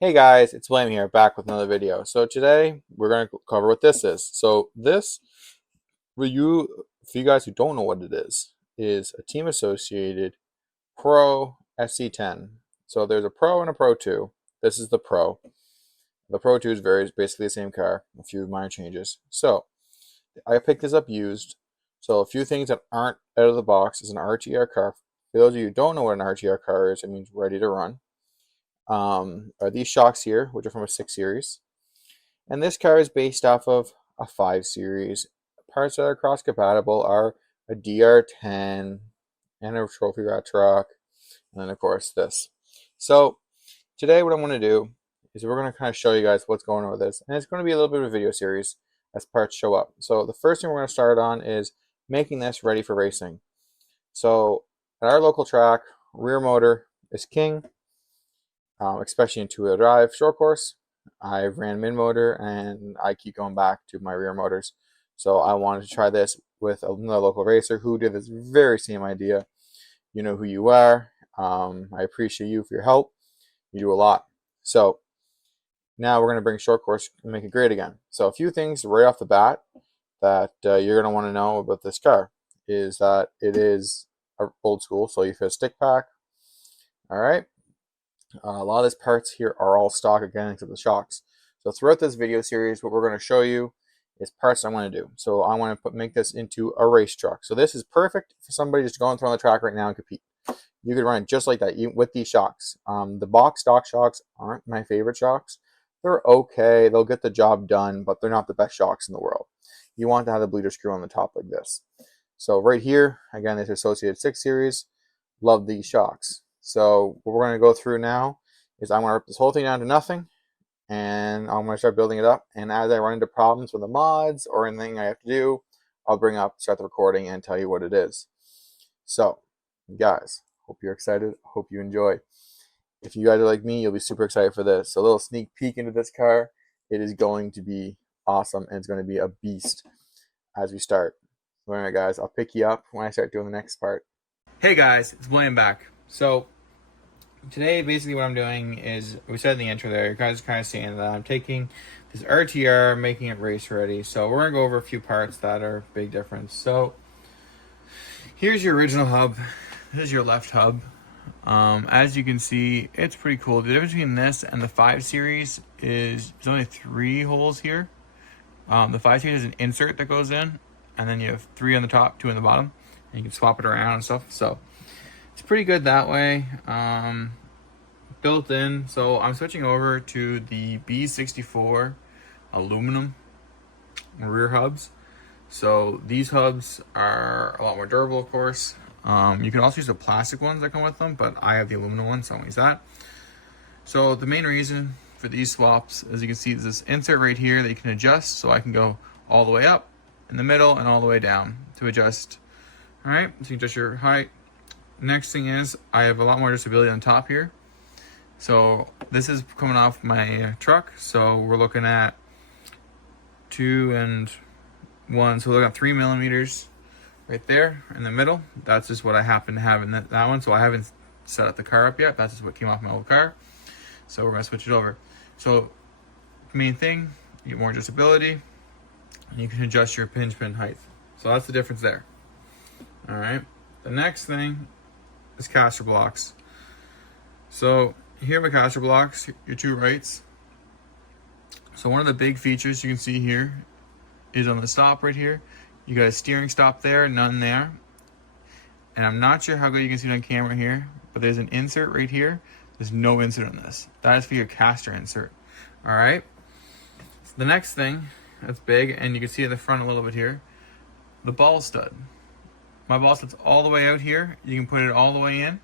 Hey guys, it's William here, back with another video. So today we're going to cover what this is. So this, for you guys who don't know what it is a team associated Pro SC10. So there's a Pro and a Pro 2. This is the Pro. The Pro 2 is basically the same car, a few minor changes. So I picked this up used. So a few things that aren't out of the box is an RTR car. For those of you who don't know what an RTR car is, it means ready to run. Are these shocks here, which are from a 6 Series. And this car is based off of a 5 Series. Parts that are cross compatible are a DR10 and a trophy rat truck, and then of course this. So today what I want to do is we're going to kind of show you guys what's going on with this, and it's going to be a little bit of a video series as parts show up. So the first thing we're going to start on is making this ready for racing. So at our local track, rear motor is king. Especially in two-wheel drive short course. I've ran mid motor and I keep going back to my rear motors. So I wanted to try this with another local racer who did this very same idea. You know who you are. I appreciate you for your help. You do a lot. So now we're going to bring short course and make it great again. So a few things right off the bat that you're going to want to know about this car is that it is old school. So you fit a stick pack. All right. A lot of these parts here are all stock again except the shocks. So throughout this video series, what we're going to show you is parts I want to do. So I want to make this into a race truck. So this is perfect for somebody just going through on the track right now and compete. You could run it just like that with these shocks. The box stock shocks aren't my favorite shocks. They're okay. They'll get the job done, but they're not the best shocks in the world. You want to have the bleeder screw on the top like this. So right here, again, this Associated 6 Series. Love these shocks. So what we're going to go through now is I'm going to rip this whole thing down to nothing, and I'm going to start building it up. And as I run into problems with the mods or anything I have to do, I'll start the recording and tell you what it is. So, guys, hope you're excited. Hope you enjoy. If you guys are like me, you'll be super excited for this. So a little sneak peek into this car. It is going to be awesome, and it's going to be a beast as we start. So anyway, guys, I'll pick you up when I start doing the next part. Hey guys, it's William back. So today, basically what I'm doing is, we said in the intro there, you guys are kind of seeing that I'm taking this RTR, making it race ready. So we're going to go over a few parts that are big difference. So here's your original hub. This is your left hub. As you can see, it's pretty cool. The difference between this and the 5 Series is there's only 3 holes here. The 5 Series is an insert that goes in, and then you have 3 on the top, 2 on the bottom, and you can swap it around and stuff. So it's pretty good that way. Built in. So I'm switching over to the B64 aluminum rear hubs. So these hubs are a lot more durable, of course. You can also use the plastic ones that come with them, but I have the aluminum ones, so I'm going to use that. So the main reason for these swaps, as you can see, is this insert right here that you can adjust. So I can go all the way up, in the middle, and all the way down to adjust. All right, so you adjust your height. Next thing is, I have a lot more adjustability on top here. So this is coming off my truck. So we're looking at 2 and 1. So we're looking at 3 millimeters right there in the middle. That's just what I happen to have in that one. So I haven't set up the car up yet. That's just what came off my old car. So we're gonna switch it over. So main thing, you get more adjustability, and you can adjust your hinge pin height. So that's the difference there. All right. The next thing is caster blocks. So here are my caster blocks, your 2 rights. So one of the big features you can see here is on the stop right here. You got a steering stop there, none there. And I'm not sure how good you can see it on camera here, but there's an insert right here. There's no insert on this. That is for your caster insert. All right. So the next thing that's big, and you can see in the front a little bit here, the ball stud. My ball stud's all the way out here. You can put it all the way in.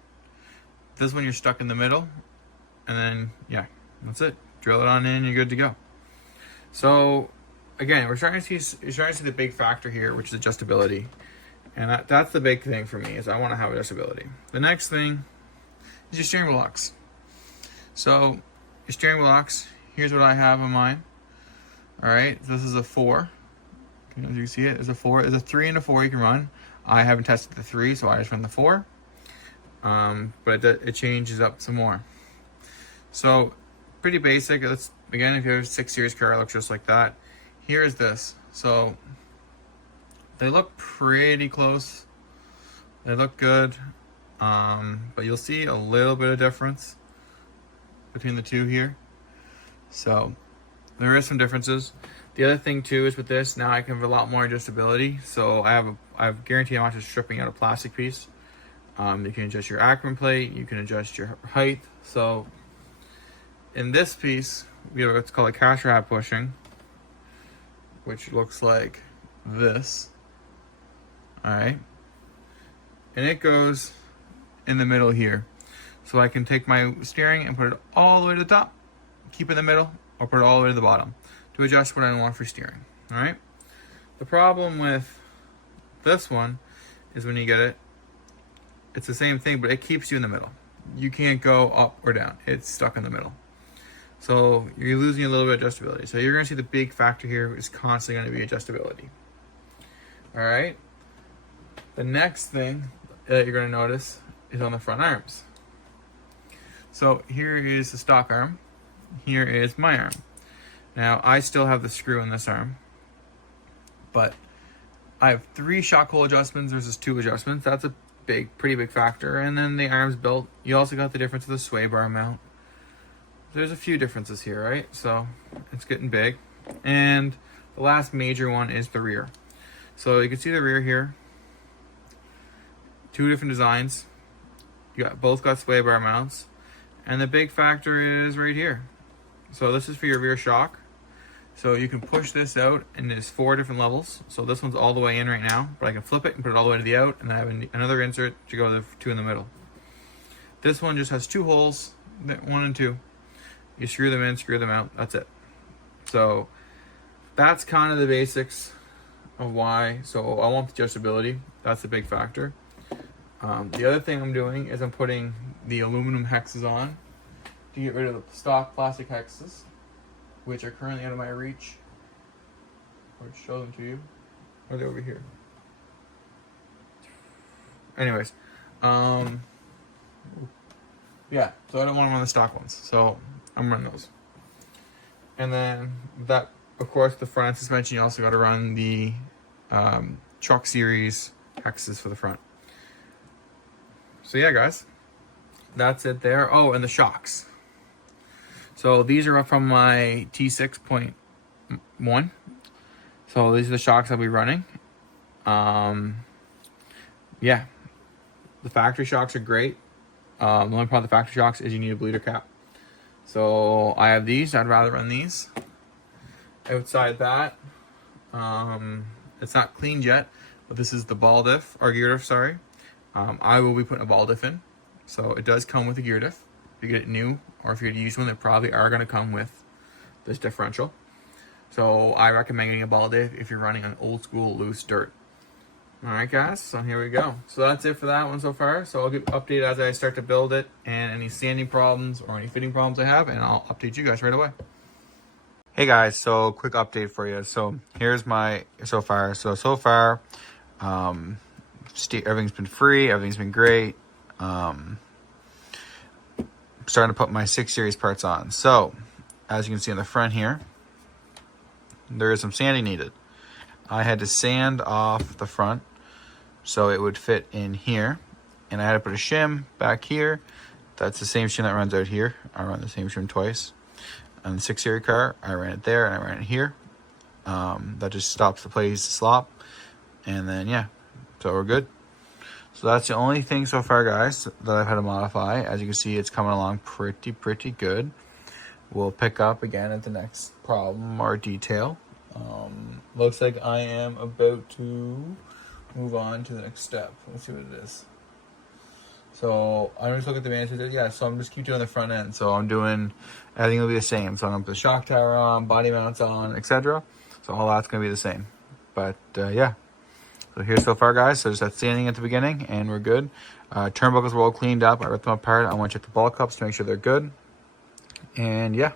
This one you're stuck in the middle. And then, yeah, that's it. Drill it on in, you're good to go. So, again, you're starting to see the big factor here, which is adjustability. And that's the big thing for me, is I want to have adjustability. The next thing is your steering wheel locks. So, your steering wheel locks, here's what I have on mine. All right, this is a 4. As you can see it, there's a 4. There's a 3 and a 4 you can run. I haven't tested the 3, so I just run the 4. But it changes up some more. So pretty basic. It's, again, if you have a 6 Series car, it looks just like that. Here's this. So they look pretty close. They look good. But you'll see a little bit of difference between the two here. So there is some differences. The other thing too is with this, now I can have a lot more adjustability. So I've guaranteed I'm not just stripping out a plastic piece. You can adjust your Ackerman plate, you can adjust your height. So in this piece, we have what's called a cash wrap bushing, which looks like this. All right. And it goes in the middle here. So I can take my steering and put it all the way to the top, keep it in the middle, or put it all the way to the bottom to adjust what I want for steering. All right. The problem with this one is when you get it, it's the same thing, but it keeps you in the middle. You can't go up or down. It's stuck in the middle. So you're losing a little bit of adjustability. So you're going to see the big factor here is constantly going to be adjustability. All right. The next thing that you're going to notice is on the front arms. So here is the stock arm. Here is my arm. Now I still have the screw in this arm, but I have 3 shock hole adjustments versus 2 adjustments. That's a pretty big factor. And then the arm's built. You also got the difference of the sway bar mount. There's a few differences here, right? So it's getting big. And the last major one is the rear. So you can see the rear here. 2 different designs. You got both got sway bar mounts. And the big factor is right here. So this is for your rear shock. So you can push this out, and there's 4 different levels. So this one's all the way in right now, but I can flip it and put it all the way to the out, and I have another insert to go to the 2 in the middle. This one just has 2 holes, 1 and 2. You screw them in, screw them out, that's it. So that's kind of the basics of why. So I want the adjustability, that's the big factor. The other thing I'm doing is I'm putting the aluminum hexes on to get rid of the stock plastic hexes, which are currently out of my reach. Or show them to you. Or are they over here? Anyways, yeah, so I don't want them on the stock ones, so I'm running those. And then that, of course, the front suspension, you also got to run the truck series hexes for the front. So yeah, guys, that's it there. Oh, and the shocks. So these are from my T6.1. So these are the shocks I'll be running. Yeah, the factory shocks are great. The only part of the factory shocks is you need a bleeder cap. So I have these. I'd rather run these. Outside that, it's not cleaned yet, but this is the ball diff, or gear diff, sorry. I will be putting a ball diff in. So it does come with a gear diff. If you get it new, or if you're to use one, they probably are going to come with this differential. So I recommend getting a ball diff if you're running on old school loose dirt. Alright guys, so here we go. So that's it for that one so far. So I'll get updated as I start to build it, and any sanding problems or any fitting problems I have, and I'll update you guys right away. Hey guys, so quick update for you. So here's my so far. Everything's been free, everything's been great. Starting to put my 6 Series parts on. So as you can see on the front here, there is some sanding needed. I had to sand off the front so it would fit in here, and I had to put a shim back here. That's the same shim that runs out here. I run the same shim twice. On the 6 Series car, I ran it there and I ran it here. That just stops the place to slop, and then yeah, so we're good. So that's the only thing so far, guys, that I've had to modify. As you can see, it's coming along pretty good. We'll pick up again at the next problem or detail. Looks like I am about to move on to the next step. Let's see what it is. So I'm just looking at the management. Yeah, so I'm just keep doing the front end. So I'm doing, everything will be the same. So I'm gonna put the shock tower on, body mounts on, etc. So all that's gonna be the same. But yeah. So here so far, guys. So just that sanding at the beginning, and we're good. Turnbuckles were all cleaned up. I ripped them apart. I want to check the ball cups to make sure they're good. And yeah.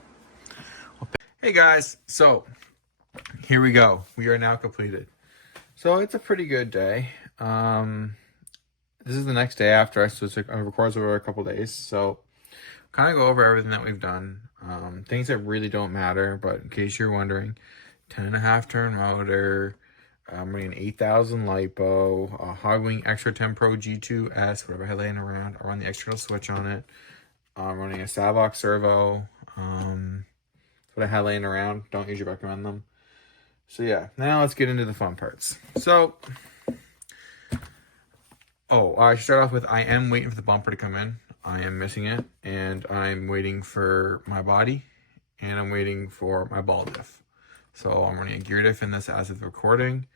Hey guys, so here we go. We are now completed. So it's a pretty good day. This is the next day after, so it records over a couple days. So kind of go over everything that we've done. Things that really don't matter, but in case you're wondering, 10.5 turn motor. I'm running an 8000 LiPo, a HOBBYWING XeRun Pro G2S, whatever I had laying around. I run the external switch on it. I'm running a Savox servo. That's what I had laying around. Don't usually recommend them. So yeah, now let's get into the fun parts. So, I should start off with I am waiting for the bumper to come in. I am missing it, and I'm waiting for my body, and I'm waiting for my ball diff. So I'm running a gear diff in this as of the recording.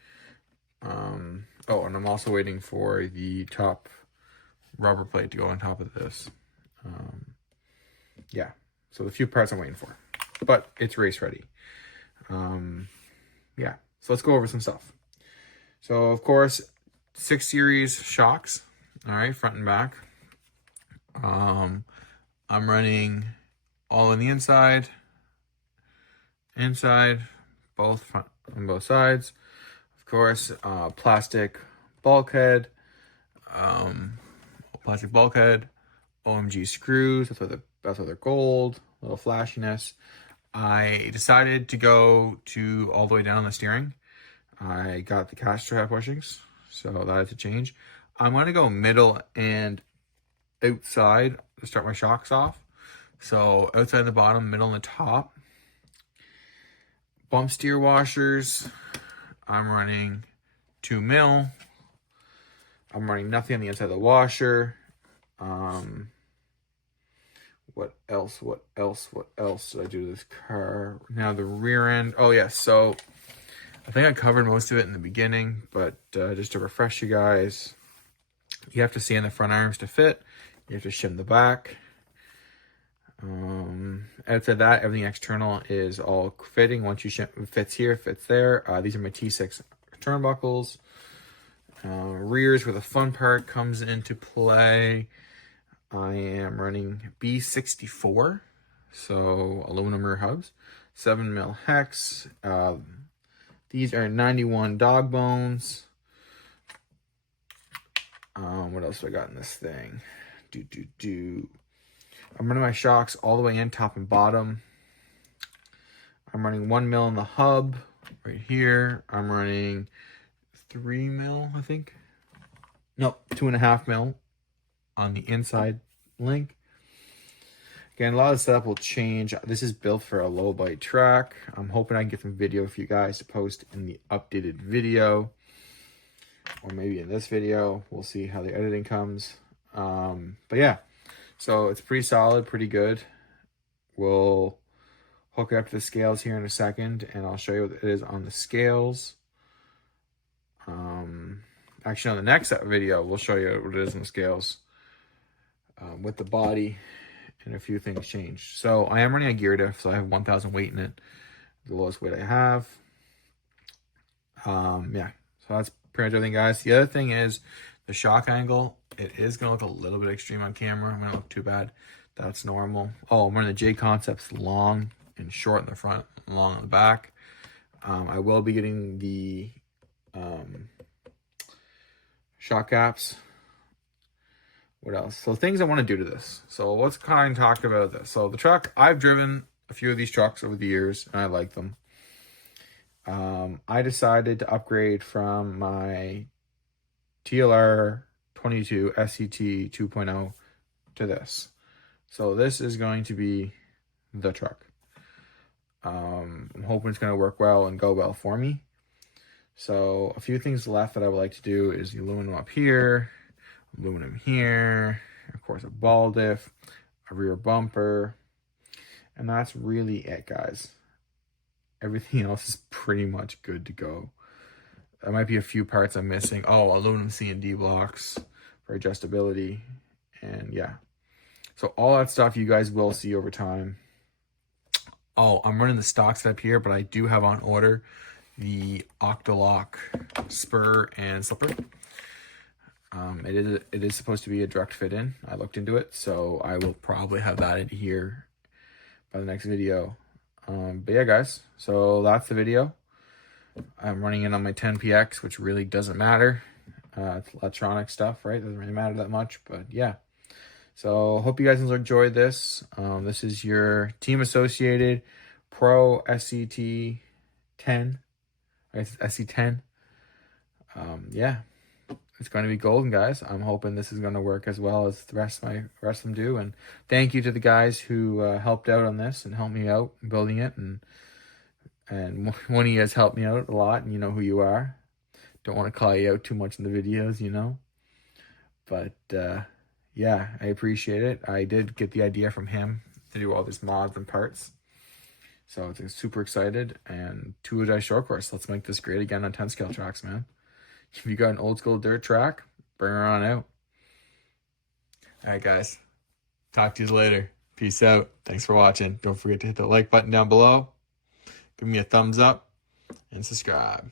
And I'm also waiting for the top rubber plate to go on top of this. Yeah, so the few parts I'm waiting for, but it's race ready. Yeah, so let's go over some stuff. So of course, 6 series shocks, all right, front and back. I'm running all on the inside, both front on both sides. Of course, plastic bulkhead, OMG screws. That's why they're gold. A little flashiness. I decided to go to all the way down the steering. I got the caster head bushings, so that is a change. I'm going to go middle and outside to start my shocks off. So outside the bottom, middle and the top. Bump steer washers, I'm running 2 mil. I'm running nothing on the inside of the washer. What else did I do to this car? Now the rear end. Oh yes, so I think I covered most of it in the beginning, but just to refresh you guys, you have to sand the front arms to fit. You have to shim the back. Outside that, everything external is all fitting. Once you shim, it fits here, fits there. These are my T6 turnbuckles. Rears where the fun part comes into play. I am running B64, so aluminum rear hubs, 7 mil hex. These are 91 dog bones. What else do I got in this thing? I'm running my shocks all the way in, top and bottom. I'm running 1 mil in the hub right here. I'm running 3 mil, I think. No, 2.5 mil on the inside link. Again, a lot of the setup will change. This is built for a low bite track. I'm hoping I can get some video for you guys to post in the updated video, or maybe in this video. We'll see how the editing comes. But yeah, so it's pretty solid, pretty good. We'll hook it up to the scales here in a second, and I'll show you what it is on the scales. Actually, on the next video, we'll show you what it is on the scales with the body, and a few things changed. So I am running a gear diff, so I have 1,000 weight in it, the lowest weight I have. Yeah, so that's pretty much everything, guys. The other thing is the shock angle. It is going to look a little bit extreme on camera. It might look too bad. That's normal. Oh, I'm running the J Concepts long and short in the front, long in the back. I will be getting the shock caps. What else? So things I want to do to this. So let's kind of talk about this. So the truck, I've driven a few of these trucks over the years, and I like them. I decided to upgrade from my TLR 22 SC10 2.0 to this. So this is going to be the truck. I'm hoping it's going to work well and go well for me. So a few things left that I would like to do is the aluminum up here, aluminum here, of course a ball diff, a rear bumper, and that's really it, guys. Everything else is pretty much good to go. There might be a few parts I'm missing. Oh, aluminum C&D blocks for adjustability, and yeah. So all that stuff you guys will see over time. Oh, I'm running the stock setup here, but I do have on order the Octolock spur and slipper. It is supposed to be a direct fit in. I looked into it, so I will probably have that in here by the next video. But yeah, guys, so that's the video. I'm running it on my 10PX, which really doesn't matter. It's electronic stuff, right? Doesn't really matter that much, but yeah. So hope you guys enjoyed this. This is your Team Associated Pro SC10, SC10. Yeah, it's going to be golden, guys. I'm hoping this is going to work as well as the rest of them do. And thank you to the guys who helped out on this and helped me out in building it. And one of you guys helped me out a lot, and you know who you are. Don't want to call you out too much in the videos, you know. But yeah, I appreciate it. I did get the idea from him to do all these mods and parts. So I'm super excited. And 2 short course. Let's make this great again on 10 scale tracks, man. If you got an old school dirt track, bring her on out. All right, guys. Talk to you later. Peace out. Thanks for watching. Don't forget to hit the like button down below. Give me a thumbs up and subscribe.